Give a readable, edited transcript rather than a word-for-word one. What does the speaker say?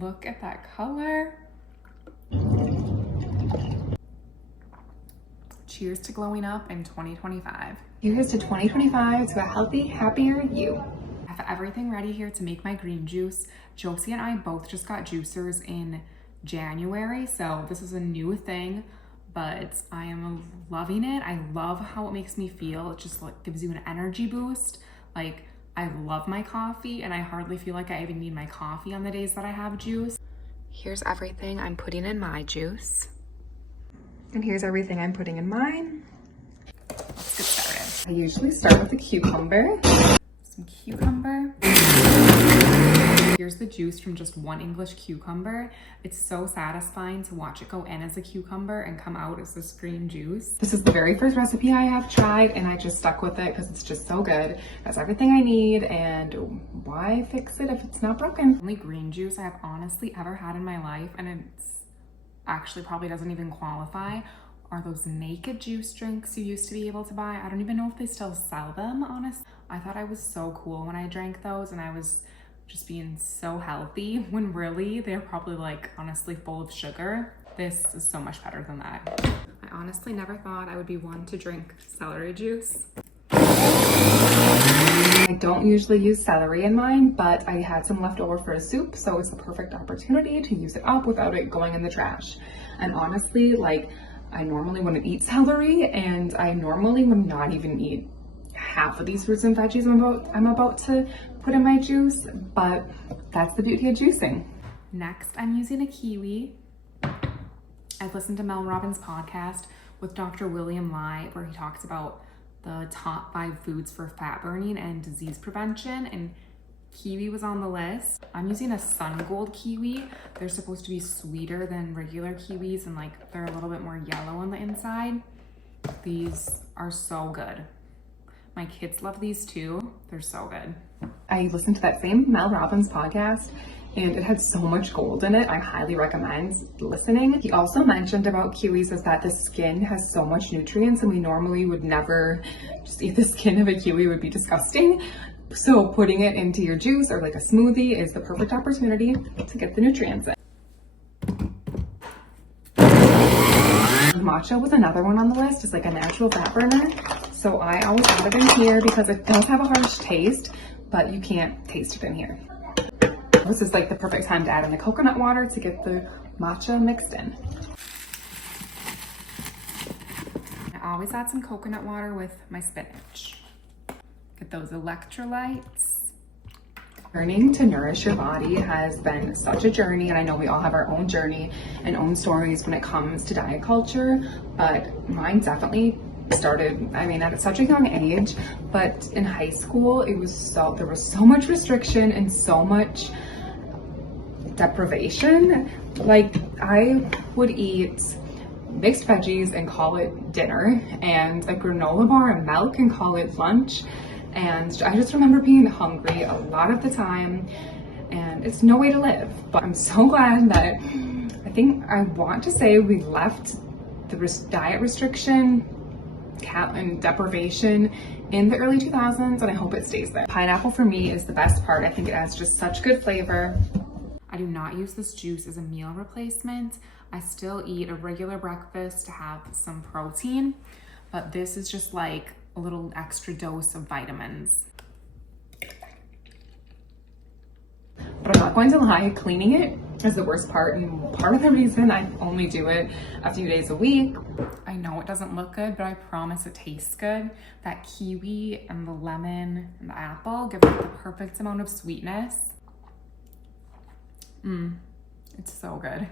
Look at that color. Cheers to glowing up in 2025. Here's to 2025, to a healthy, happier you. I have everything ready here to make my green juice. Josie and I both just got juicers in January, so this is a new thing, but I am loving it. I love how it makes me feel. It just like gives you an energy boost. Like, I love my coffee and I hardly feel like I even need my coffee on the days that I have juice. Here's everything I'm putting in my juice. And here's everything I'm putting in mine. Let's get started. I usually start with a cucumber. Some cucumber. Here's the juice from just one English cucumber. It's so satisfying to watch it go in as a cucumber and come out as this green juice. This is the very first recipe I have tried, and I just stuck with it because it's just so good. It has everything I need, and why fix it if it's not broken? Only green juice I have honestly ever had in my life, and it's actually probably doesn't even qualify, are those naked juice drinks you used to be able to buy. I don't even know if they still sell them, honestly. I thought I was so cool when I drank those and I was just being so healthy, when really they're probably like honestly full of sugar. This is so much better than that. I honestly never thought I would be one to drink celery juice. I don't usually use celery in mine, but I had some left over for a soup, so it's the perfect opportunity to use it up without it going in the trash. And honestly, like, I normally wouldn't eat celery, and I normally would not even eat half of these fruits and veggies I'm about to put in my juice, but that's the beauty of juicing. Next, I'm using a kiwi. I've listened to Mel Robbins' podcast with Dr. William Lai, where he talks about the top 5 foods for fat burning and disease prevention, and kiwi was on the list. I'm using a Sun Gold kiwi. They're supposed to be sweeter than regular kiwis, and like they're a little bit more yellow on the inside. These are so good. My kids love these too. They're so good. I listened to that same Mel Robbins podcast, and it had so much gold in it. I highly recommend listening. He also mentioned about kiwis is that the skin has so much nutrients, and we normally would never just eat the skin of a kiwi. It would be disgusting. So putting it into your juice or like a smoothie is the perfect opportunity to get the nutrients in. Matcha was another one on the list. It's like a natural fat burner. So I always add it in here because it does have a harsh taste, but you can't taste it in here. This is like the perfect time to add in the coconut water to get the matcha mixed in. I always add some coconut water with my spinach. Get those electrolytes. Learning to nourish your body has been such a journey, and I know we all have our own journey and own stories when it comes to diet culture, but mine definitely started, I mean, at such a young age, but in high school, there was so much restriction and so much deprivation. Like, I would eat mixed veggies and call it dinner, and a granola bar and milk and call it lunch. And I just remember being hungry a lot of the time, and it's no way to live. But I'm so glad that I want to say we left the diet restriction and deprivation in the early 2000s, and I hope it stays there. Pineapple for me is the best part. I think it has just such good flavor. I do not use this juice as a meal replacement. I still eat a regular breakfast to have some protein, but this is just like a little extra dose of vitamins. But I'm not going to lie, cleaning it is the worst part, and part of the reason I only do it a few days a week. I know it doesn't look good, but I promise it tastes good. That kiwi and the lemon and the apple give it the perfect amount of sweetness. It's so good.